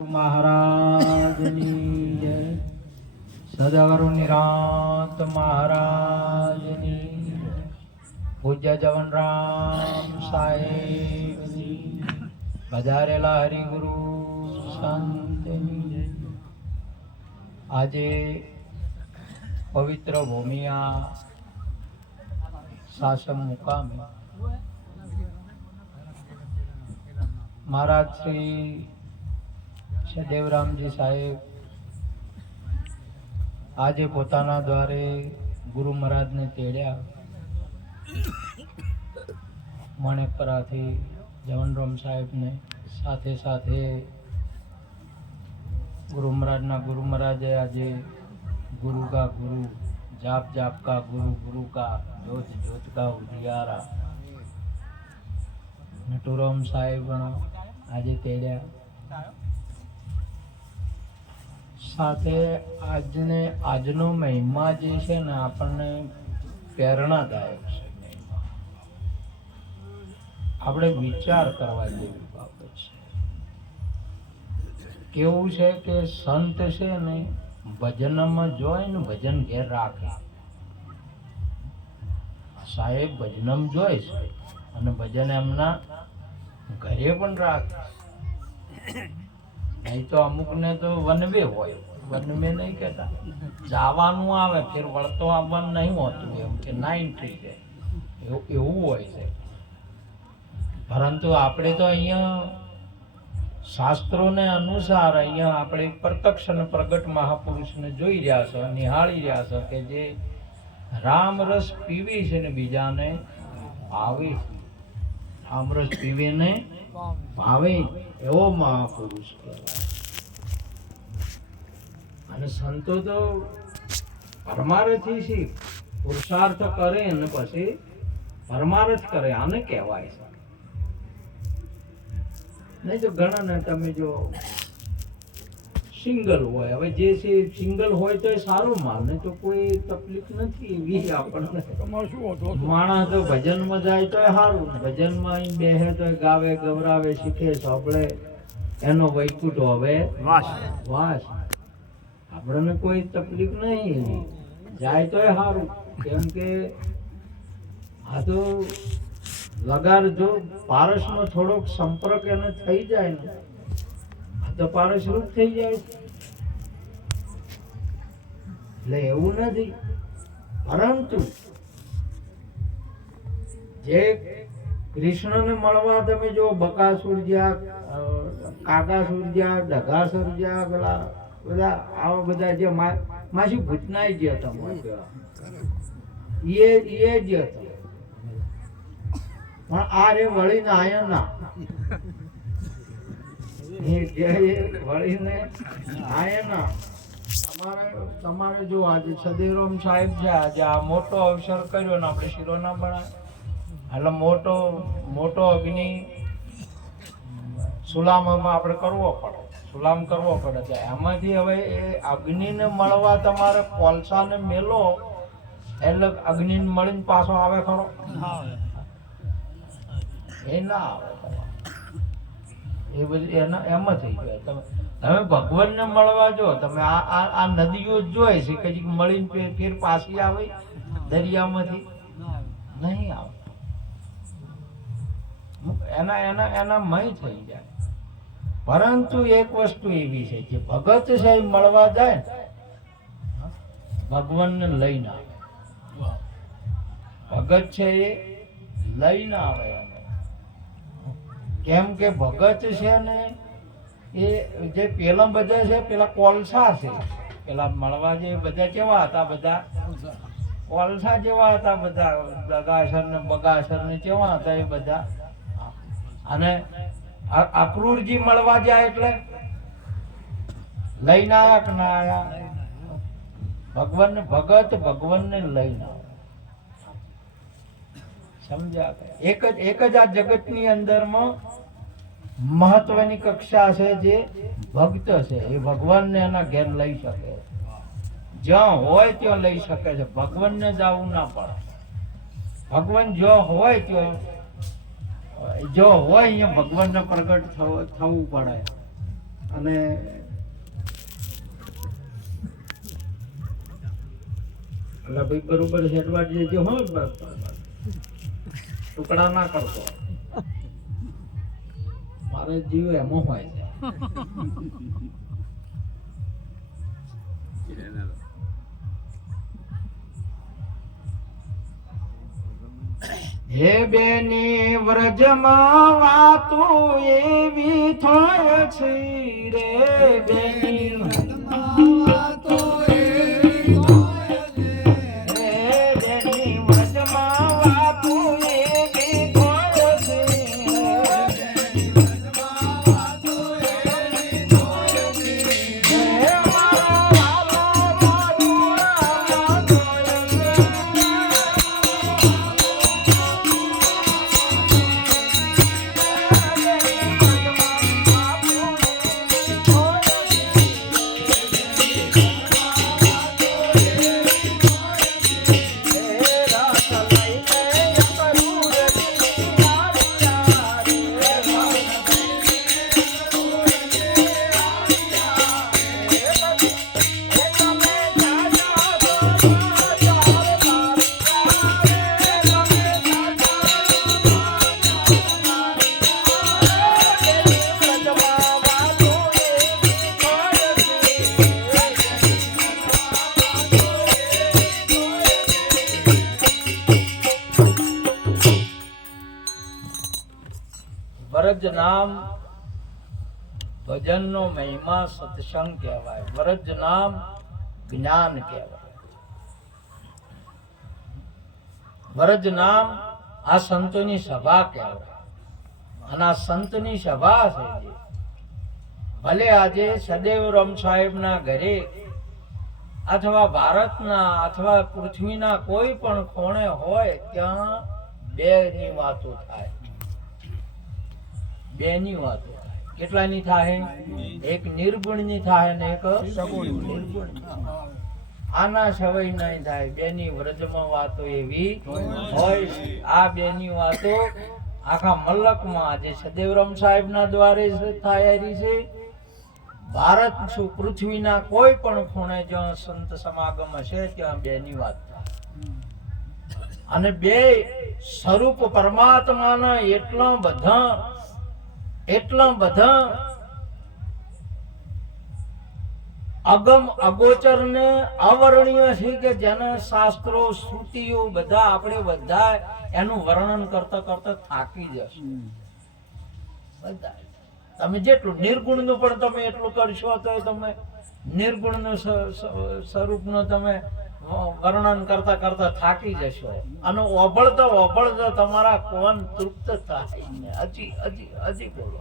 મહારાજની જય. સદગુરુ નિરાંત મહારાજની જય. પૂજ્ય જવનરામ સાહેબની પધારેલા હરિગુરુ સંતની જય. આજે પવિત્ર ભૂમિયા શાસન મુકામે મહારાજ શ્રી દેવરામજી સાહેબ આજે પોતાના દ્વારે ગુરુ મહારાજને તેડ્યા. મણેપરાથી જવનરામ સાહેબને સાથે સાથે ગુરુ મહારાજે આજે ગુરુ કા ગુરુ જાપ જાપ કા ગુરુ ગુરુ કા જોત જોત કા ઉદિયારા નટુરામ સાહેબ આજે તેડ્યા. સાથે આજનો મહિમા જે છે ને આપણને પ્રેરણાદાયક છે. આપણે વિચાર કરવા જેવી બાબત છે. કેવું છે કે સંત છે ને ભજનમાં જોઈ ને ભજન ઘેર રાખે. સાહેબ ભજનમ જોઈ છે અને ભજન એમના ઘરે પણ રાખે. નહીં તો અમુકને તો વનવે હોય, વનવે નહીં કહેતા, જવાનું આવે ફેર વળતો આવવાનું નહીં હોતું, એમ કે ના એન્ટ્રી છે એવું હોય છે. પરંતુ આપણે તો અહીંયા શાસ્ત્રોને અનુસાર અહીંયા આપણે પ્રત્યક્ષ અને પ્રગટ મહાપુરુષને જોઈ રહ્યા છો, નિહાળી રહ્યા છો કે જે રામ રસ પીવી છે ને બીજાને ભાવે. રામ રસ પીવે ને ભાવે એવો મહાપુરુષ કહેવાય. અને સંતો તો પરમાર્થી શીખ પુરુષાર્થ કરે અને પછી પરમાર્થ કરે, આને કહેવાય છે. નહીં તો ઘણા ને તમે જો સિંગલ હોય, હવે જે છે સિંગલ હોય તો એ સારું માને તો કોઈ તકલીફ નથી એવી આપણને. માણસ તો ભજનમાં જાય તો સારું, ભજનમાં અહીં બેહે તો ગાવે ગવરાવે શીખે સાંભળે એનો વૈકુંઠ હવે વાસ. આપણને કોઈ તકલીફ નહીં, જાય તો સારું. કેમ કે આ તો લગાર જો પારસનો થોડોક સંપર્ક એને થઈ જાય ને તો પારસ રૂપ થઈ જાય. એટલે એવું નથી. પરંતુ જે કૃષ્ણને મળવા તમે જો બકાસુર જ્યાં, કાકાસુર જ્યાં, ડઘાસુર જ્યાં, પેલા બધા આવા બધા જે માસી ભૂતનાય જે હતા એ જ હતા. પણ આ રે વળીને આયા ના, વળીને આયા ના. તમારે જો આજે સદેવરામ સાહેબ છે, આજે આ મોટો અવસર કર્યો ને આપણે શીરો ના બનાવે એટલે મોટો અગ્નિ સુલામમાં આપણે કરવો પડે, સુલામ કરવો પડે છે. એમાંથી હવે એ અગ્નિને મળવા તમારે કોલસાને મેલો એટલે અગ્નિને મળીને પાછો આવે ખરો? એ ના આવે. એ બધી એમ થઈ ગયા. તમે ભગવાનને મળવા જો, તમે આ નદીઓ જોઈ છે કે મળીને ફેર પાછી આવે દરિયામાંથી નહીં આવે. એના મય થઈ જાય. પરંતુ એક વસ્તુ એવી છે જે ભગત છે એ મળવા જાય ને ભગવાનને લઈને આવે. ભગત છે એ લઈને આવે. કેમ કે ભગત છે ને એ જે પેલા બધા છે પેલા કોલસા છે, પેલા મળવા જે બધા કેવા હતા, બધા કોલસા જેવા હતા, બધા દગાસર ને બગાસર ને કેવા હતા એ બધા. અને અક્રૂરજી મળવા જાય એટલે લઈને આયા કે ના આયા? ભગવાન ભગત ભગવાનને લઈને આવે. સમજ્યા? એક જ આ જગતની અંદરમાં મહત્વની કક્ષા છે જે ભક્ત છે. એ ભગવાનને એના ઘેર લઈ શકે, જ્યાં હોય ત્યાં લઈ શકે છે. ભગવાનને જવું ના પડે. ભગવાન જો હોય ત્યાં જો હોય અહીંયા ભગવાનને પ્રગટ થવું પડે. અને એટલે ભાઈ બરોબર હેડવા જે હોય ટુકડા ના કરતો, મારે જીવ એમો હોય છે. હે બેની વ્રજમાં વાતો એવી થાય છે રે, બેની વ્રજમાં વાતો એવી થાય છે, હે બેની વ્રજમાં વાતો એવી થાય છે, બેની વ્રજમાં વાતો એવી થાય છે, હે મારા વાલા મારુણા જોય છે. વ્રજ નામ ભજનનો મહિમા સત્સંગ કહેવાય, વ્રજ નામ જ્ઞાન કહેવાય, વ્રજ નામ આ સંતોની સભા કહેવાય. અને આ સંતની સભા છે જે ભલે આજે સદેવરામ સાહેબના ઘરે અથવા ભારતના અથવા પૃથ્વીના કોઈ પણ ખૂણે હોય ત્યાં બેની વાતો થાય, બેની વાતો થાય. કેટલાની થાય? એક નિર્ગુણની થાય અને એક સગુણ. આના સવય નહીં થાય. બેની વ્રજમાં વાતો એવી હોય. આ બેની વાતો આખા મલકમાં આજે સદેવરામ સાહેબના દ્વારે થાયેલી છે. ભારત શું પૃથ્વીના કોઈ પણ ખૂણે જ્યાં સંત સમાગમ હશે ત્યાં બેની વાત થાય. અને બે સ્વરૂપ પરમાત્માના એટલા બધા અગમ અગોચર ને અવર્ણ્ય છે કે જેના શાસ્ત્રો શ્રુતિઓ બધા આપણે બધા એનું વર્ણન કરતા કરતા થાકી જશે. બધા તમે જેટલું નિર્ગુણ નું પણ તમે એટલું કરશો તો તમે નિર્ગુણ નું સ્વરૂપનું તમે વર્ણન કરતા કરતા થાકી જશો. અને ઓભળતા તમારા કોન તૃપ્ત થાય. હજી બોલો.